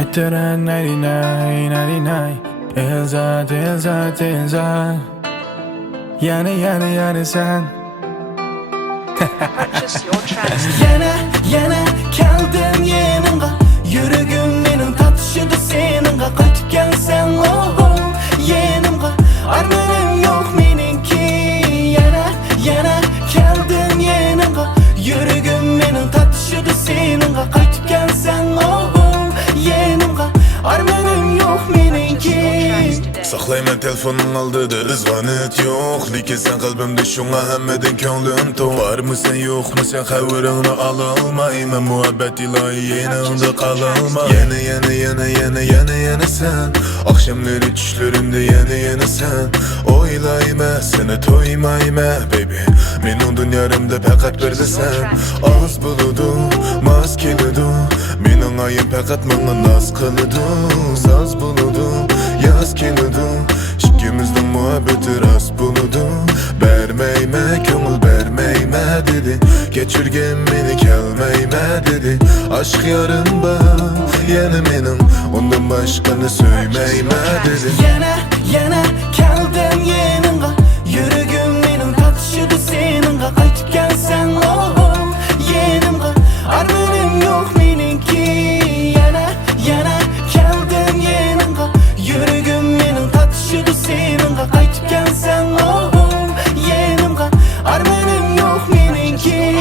Etteren 99, 99. Elzad, Elzad, Elzad. Yani sen. Purchase your tracks. Yana keldim yanımga. Yüreğim benim tatışıdı seninga. Kaçıp gelsen oh yanımga. Armanım yok meninki. Yana keldim yanımga. Yüreğim benim tatışıdı seninga. Kaçıp gelsen oh yanımga. Armanım yok meninki. Saklayman telefonun aldıdı ızvanet yok. Lekin sen kalbimde şuna hemmedin könglim tok. Var mısın yok mu sen haberini alalmayman. Muhabbet ilahi yanında kalalma. Yana sen. Akşamları düşlerimde yana sen. Oylayma seni toymayma baby. Menin dünyamda fakat bir de sen. Az buludu maskelidu. Menin ayım fakat bana naz kılıdı. Saz buludu yaz kelidu. İkimizden muhabbeti rast buludu. Vermeyme köngül vermeyme dedi. Geçirgen beni kelmeyme dedi. Aşk yarın bak yani menin. Ondan başkanı söyleyme dedi. Yana keldim yanımga. Yüreğim benim tatışıdı seninga. Kaçıp gelsen oh yanımga. Armanım yok meninki. Yana keldim yanımga. Yüreğim benim tatışıdı seninga. Kaçıp gelsen oh yanımga. Armanım yok meninki.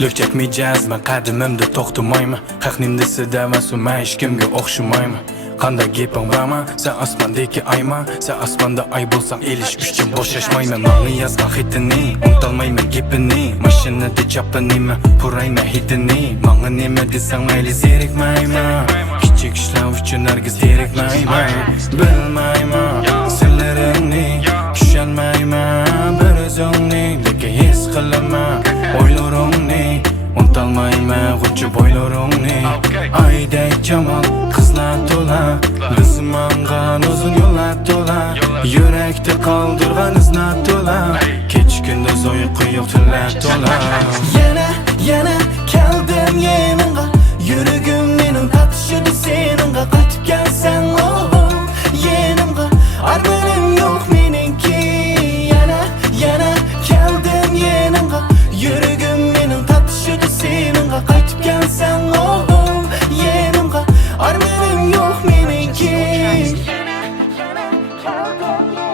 Lök çekmeyeceğiz ben kadimimde toxtamayman. Haqnimda sidavasu men hech kimga o'xshamayman. Qanday gaping barman sen osmondagi ayman. Sen osmonda ay bo'lsam elish uchun bo'shashmayman. Manga yozgan xitini unutolmayman gapini. Mashinada chopinayman purayman hidini. Manga nima desang mayli zerikmayman. Kichik ishlar uchun hargiz zerikmayman. Bilmayman sirlaringni tushunmayman. Bir o'zingni lekin his qilaman. O'ylaringni unutolmayman g'uncha bo'ylaringni. Aydek jamol qizlar to'la. Bizmangan uzun yo'llar to'la. Yurakda qoldirgan izlar to'la. Kech kunduz uyqu yo'q tunlar to'la. Yana keldim yanımga. Yüreğim benim tatışıdı seninga. Kaçıp gelsen oh yanımga. Armanım yok meninki. Yana keldim yanımga. Yüreğim benim tatışıdı seninga. Kaçıp gelsen oh yanımga. Armanım yok meninki. Yana keldim